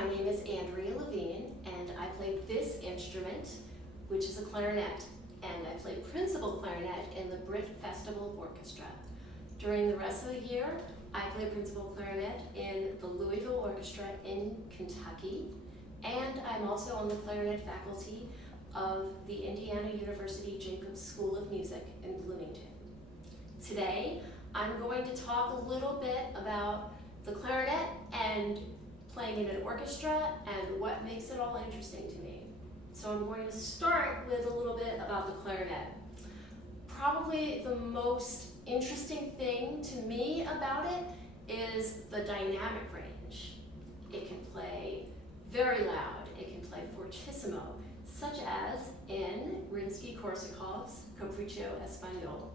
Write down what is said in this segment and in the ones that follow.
my name is Andrea Levine, and I play this instrument, which is a clarinet, and I play principal clarinet in the Britt Festival Orchestra. During the rest of the year, I play principal clarinet in the Louisville Orchestra in Kentucky, and I'm also on the clarinet faculty of the Indiana University Jacobs School of Music in Bloomington. Today, I'm going to talk a little bit about the clarinet and playing in an orchestra and what makes it all interesting to me. So I'm going to start with a little bit about the clarinet. Probably the most interesting thing to me about it is the dynamic range. It can play very loud, it can play fortissimo, such as in Rimsky-Korsakov's Capriccio Espagnol.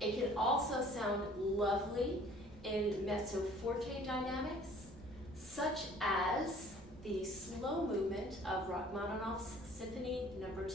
It can also sound lovely in mezzo forte dynamics, such as the slow movement of Rachmaninoff's Symphony No. 2.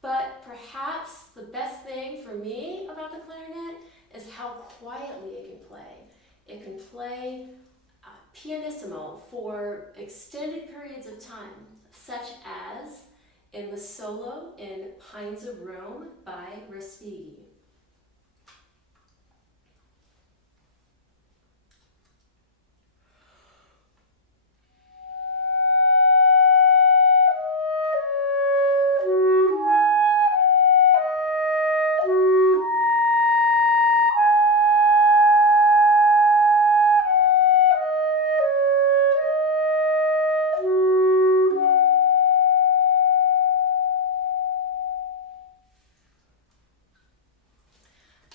But perhaps the best thing for me about the clarinet is how quietly it can play. It can play pianissimo for extended periods of time, such as in the solo in Pines of Rome by Respighi.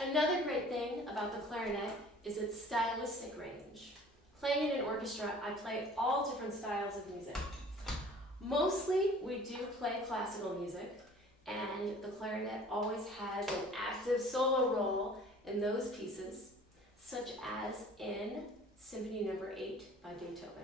Another great thing about the clarinet is its stylistic range. Playing in an orchestra, I play all different styles of music. Mostly, we do play classical music, and the clarinet always has an active solo role in those pieces, such as in Symphony No. 8 by Beethoven.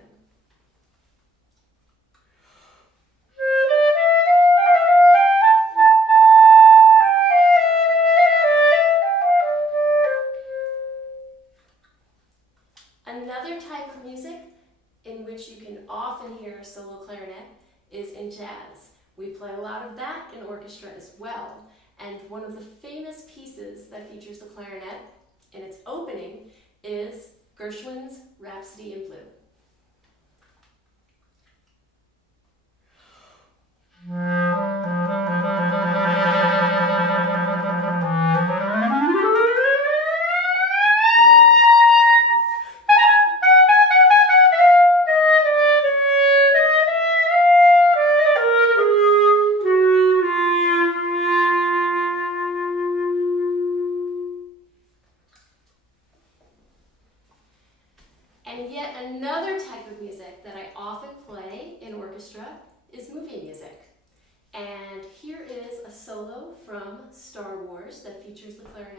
Another type of music in which you can often hear a solo clarinet is in jazz. We play a lot of that in orchestra as well. And one of the famous pieces that features the clarinet in its opening is Gershwin's Rhapsody in Blue. And yet another type of music that I often play in orchestra is movie music. And here is a solo from Star Wars that features the clarinet.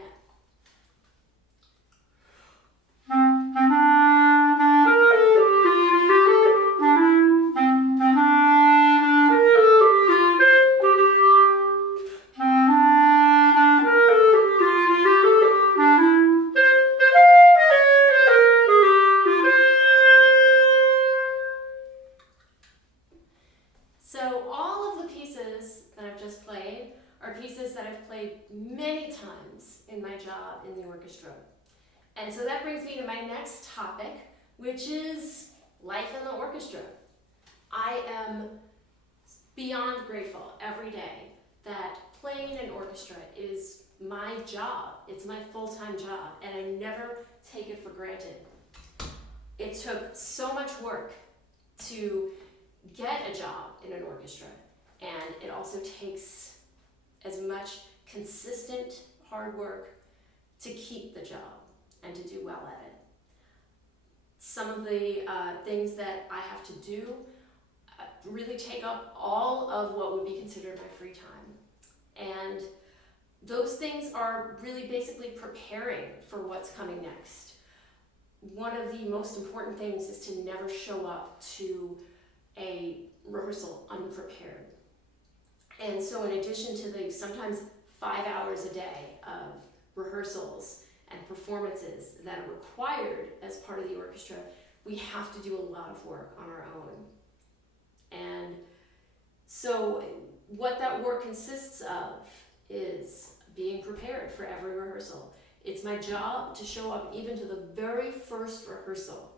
So all of the pieces that I've just played are pieces that I've played many times in my job in the orchestra. And so that brings me to my next topic, which is life in the orchestra. I am beyond grateful every day that playing in an orchestra is my job. It's my full-time job, and I never take it for granted. It took so much work to get a job in an orchestra, and it also takes as much consistent hard work to keep the job and to do well at it. Some of the things that I have to do really take up all of what would be considered my free time. And those things are really basically preparing for what's coming next. One of the most important things is to never show up to a rehearsal unprepared. And so in addition to the sometimes 5 hours a day of rehearsals and performances that are required as part of the orchestra, we have to do a lot of work on our own. And so what that work consists of is being prepared for every rehearsal. It's my job to show up even to the very first rehearsal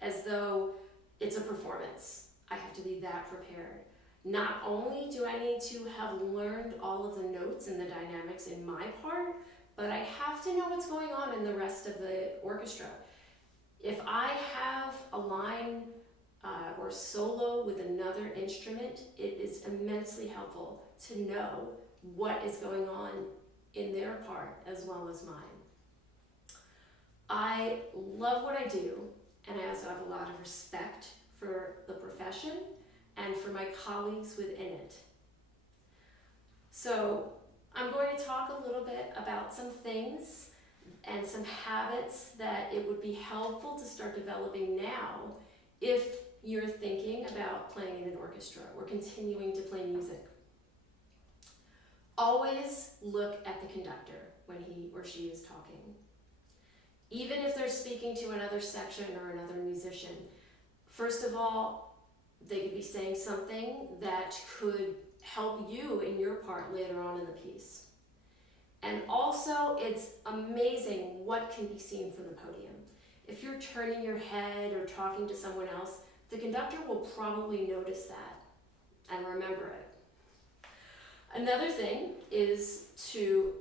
as though it's a performance. I have to be that prepared. Not only do I need to have learned all of the notes and the dynamics in my part, but I have to know what's going on in the rest of the orchestra. If I have a line or solo with another instrument, it is immensely helpful to know what is going on in their part as well as mine. I love what I do, and I also have a lot of respect for the profession and for my colleagues within it. So I'm going to talk a little bit about some things and some habits that it would be helpful to start developing now if you're thinking about playing in an orchestra or continuing to play music. Always look at the conductor when he or she is talking. Even if they're speaking to another section or another musician, first of all, they could be saying something that could help you in your part later on in the piece. And also, it's amazing what can be seen from the podium. If you're turning your head or talking to someone else, the conductor will probably notice that and remember it. Another thing is to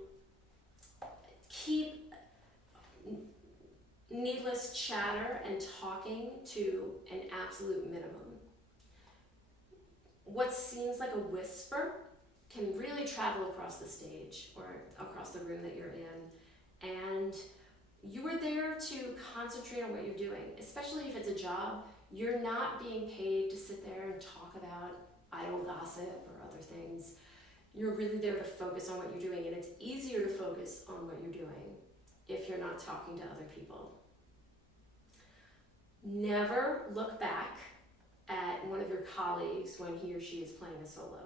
keep needless chatter and talking to an absolute minimum. What seems like a whisper can really travel across the stage or across the room that you're in. And you are there to concentrate on what you're doing, especially if it's a job. You're not being paid to sit there and talk about idle gossip or other things. You're really there to focus on what you're doing, and it's easier to focus on what you're doing if you're not talking to other people. Never look back at one of your colleagues when he or she is playing a solo.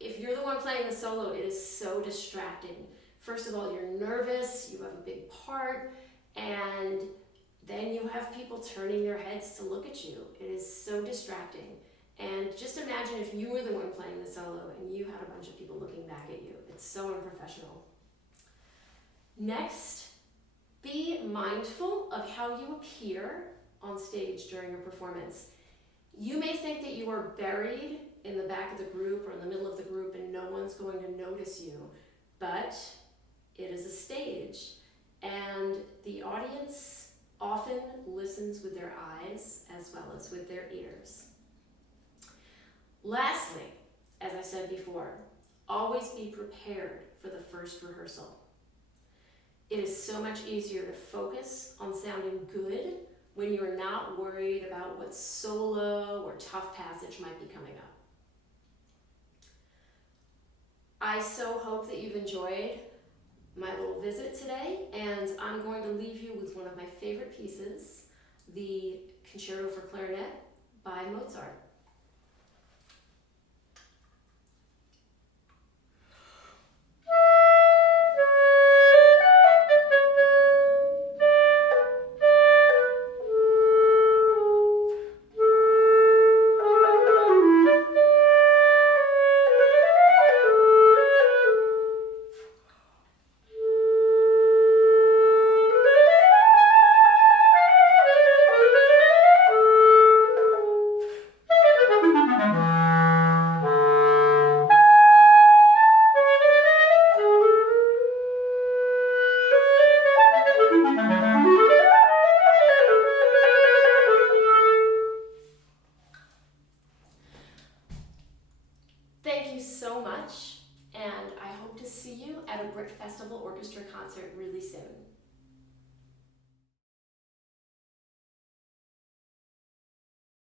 If you're the one playing the solo, it is so distracting. First of all, you're nervous, you have a big part, and then you have people turning their heads to look at you. It is so distracting. And just imagine if you were the one playing the solo and you had a bunch of people looking back at you. It's so unprofessional. Next, be mindful of how you appear on stage during a performance. You may think that you are buried in the back of the group or in the middle of the group and no one's going to notice you, but it is a stage, and the audience often listens with their eyes as well as with their ears. Lastly, as I said before, always be prepared for the first rehearsal. It is so much easier to focus on sounding good when you're not worried about what solo or tough passage might be coming up. I so hope that you've enjoyed my little visit today, and I'm going to leave you with one of my favorite pieces, the Concerto for Clarinet by Mozart. Thank you so much, and I hope to see you at a Britt Festival Orchestra concert really soon.